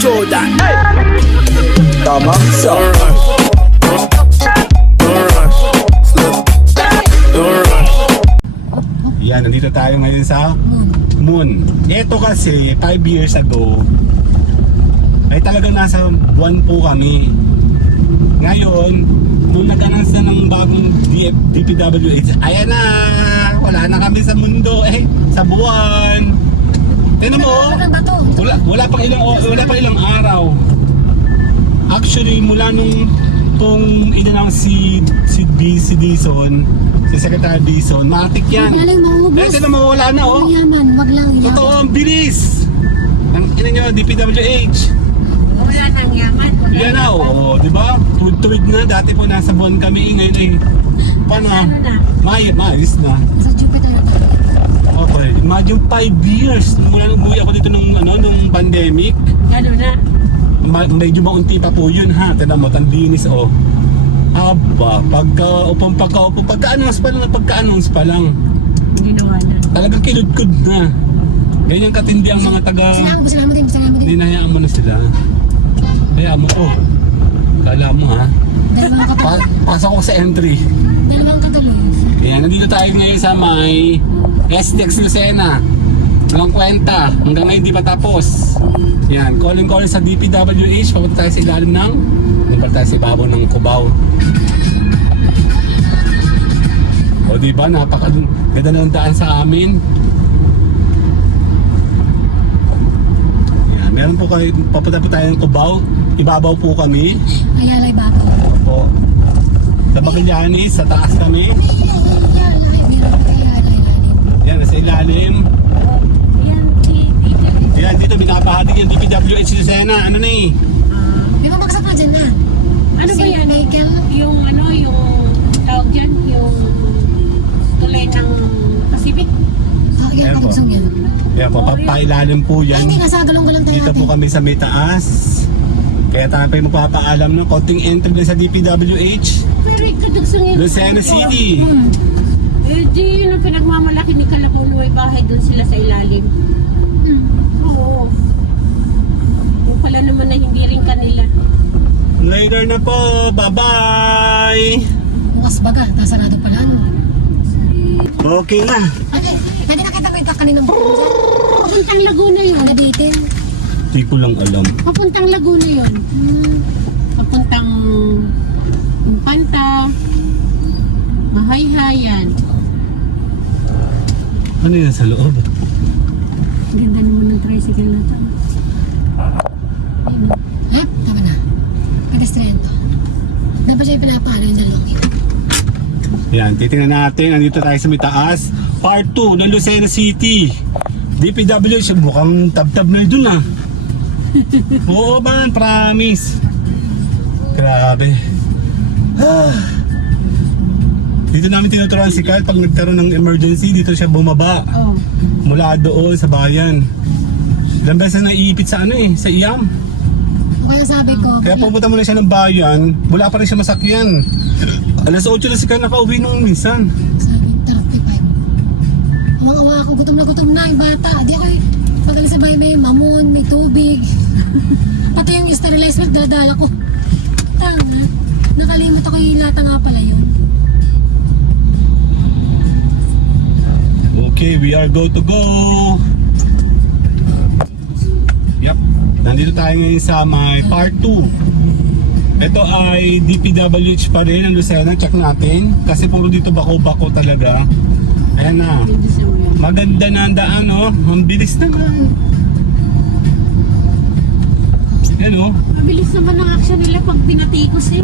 Jordan. Tama sa Yan, nandito tayo ngayon sa Moon. Ito kasi 5 years ago ay talagang nasa buwan po kami. Ngayon, nung nag-announce na ng bagong DPWH, ayan na, wala na kami sa mundo, sa buwan. Tignan mo, wala pang ilang araw. Actually, mula nung in-announce si Dison, si Secretary Dison, matik yan. Tignan mo, wala na Totoo, ang bilis. Ang ina nyo, DPWH. Wala nang yaman. Yan na, di ba? Tuwid na, dati po nasa buwan kami, ngayon paano na? Maayos na. Sa Jupiter. Okay, imagine 5 years mula nung umuwi ako dito nung pandemic. Gano'n na. Medyo maunti pa po yun ha. Tignan mo, tandinis Aba, pagka-announce pa lang. Ginawa na. Talagang kiludkod na. Ganyan katindi ang mga taga... Salamat din. Hinahayaan mo na sila. Hayaan mo Kala mo ha. Pasok ko sa entry. Dalawang katuloy. Ayan, nandito tayo ngayon sa may STX Lucena. Walang kwenta. Hanggang ngayon di pa tapos. Yan, calling sa DPWH. Papunta tayo sa ilalim ng... Papunta tayo sa ibabaw ng Cubao. O diba, napakaganda ng daan sa amin. Yan, meron po kayo, papunta po tayo ng Cubao. Ibabaw po kami. Ayalay bato. Opo. Sa Magallanes, sa taas kami. Yan, nasa ilalim. Yan, dito binabahatig yung DPWH Lucena. Ano na May mamaksak na dyan na. Ano ba yan? Michael? Yung tawag dyan, yung tulay ng Pacific. Yan Ayan ang po. kusang yan. Kaya po, papailalim po Ay, yan. hindi nasa galong-galong tayo Dito po kami sa may taas. Kaya tayo pa yung magpapaalam ng konting entry din sa DPWH. Pero ikadugsong yun. Lucena City. Di yun ang pinagmamalaki ni Kalapuno ay bahay doon sila sa ilalim. Oo. Kung pala naman na hindi rin kanila. Later na po. Bye-bye. Bukas baga, nasarado pala. Okay na. Ay, pwede nakita ko ito kaninang buko dyan. Papuntang Laguna yun. Nagaditin. Hindi ko lang alam. Papuntang Laguna yun. Papuntang Panta. Mahayhayan. Ano yan sa loob? Ganda naman ng tricycle na ito. Ha? Tama na. Pedestrian to. Dapat siya yung pinapahalo yung dalawang yun. Yan, titingnan natin. Nandito tayo sa may taas. Part 2 ng Lucena City. DPWH. Mukhang tab-tab na dun Oo man, promise. Grabe. Dito namin tinuturuan si Carl pag nagkaroon ng emergency, dito siya bumaba. Oh. Mula doon sa bayan. Ilang beses na naiipit sa sa IAM. Kaya sabi ko, Kaya pupunta muna siya ng bayan, wala pa rin siya masakyan. Alas 8 na si Carl nakauwi nung minsan. sabi 35. Awang-awa ako, gutom na yung bata. Di ako pag alis sa bahay may mamon, may tubig. Pati yung sterilized milk, daladala ko. Tanga. Nakalimot ako yung lata nga pala yun. Okay, we are go to go. Yep. Nandito tayo ngayon sa may part 2. Ito ay DPWH pa rin ang Lucena. Check natin. Kasi puro dito bako-bako talaga. Ayan na. Maganda na ang daan, Ang bilis naman. Yan, Mabilis naman ang action nila pag pinatikos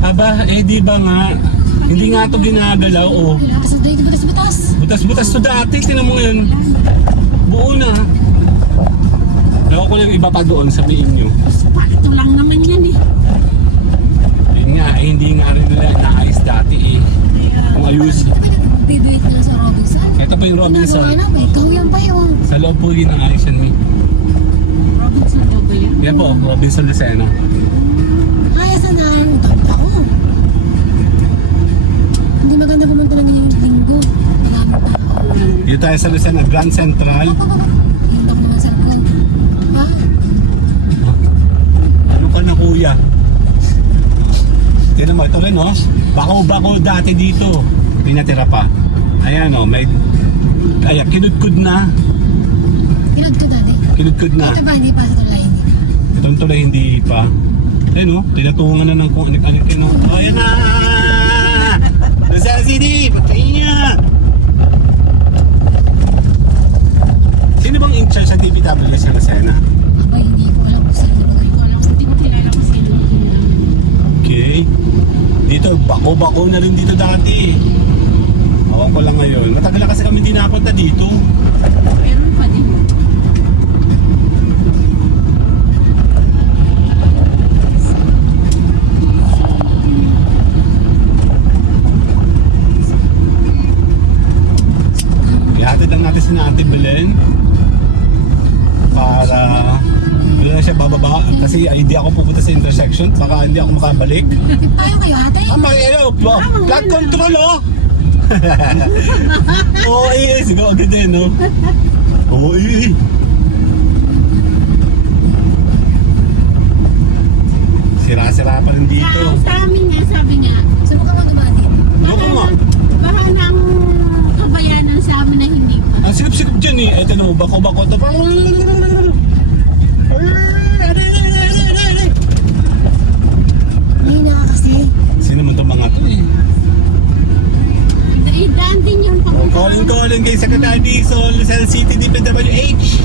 Aba, di ba nga? Hindi nga ito ginagalaw, Lakas na dito, butas-butas. Butas-butas to dati. Tingnan mo ngayon. Buo na. Ewan ko yung iba pa doon, sabihin nyo. Ito lang naman yan Yun nga, hindi nga rin nila naayos dati Kung ayos. Bibigit ko lang sa Robinson. Ito pa yung Robinson. Nagawa na, may kauyan pa yun. Sa loob po yun ang ayos yan. Robinson daw ba yan? Yan po, Robinson Lucena. Kaya sana, utang ako. Hindi maganda pumunta lang yung linggo. Maraming tao. Dito tayo sa Lucena Grand Central. Hindi ako naman sa likod. Ha? kuya. Tignan mo, ito rin oh. Bako-bako dati dito. Pinatira pa. Ayan oh, may... Ayan, kinudkud na. Pinod ko dati. Kinudkud na. Ito ba, hindi pa sa tulay? Itong tuloy hindi pa. Ayan oh, tinatungan na ng kung anik-anik yun oh. Oh, ayan na! Nasa City! Patayin niya! Sino bang in charge sa DPW sa Lucena? Ako hindi ko alam kung saan ito. Hindi ko kilala kung sino yung Okay. Dito, bako-bako na rin dito dati. Awan ko lang ngayon. Matagal na kasi kami hindi napunta dito. meron pa din. Ihatid lang natin si Ate Belen para hindi na siya bababa kasi hindi ako pupunta sa intersection, baka hindi ako makabalik. Ayaw kayo ate? May flat control oh! Oo, siguro agad din no? Oo, sira-sira pa rin dito. Sa amin nga, sabi niya, Subukan mo dumaan dito. Loko mo. baha ng kabayanan sa amin na hindi pa. Ang silip-silip dyan eh. Eto no, bako-bako to. May na kasi. Sino man itong mga to eh? Daan din yung papunta. Calling kay Secretary Diesel, Lucena City, DPWH.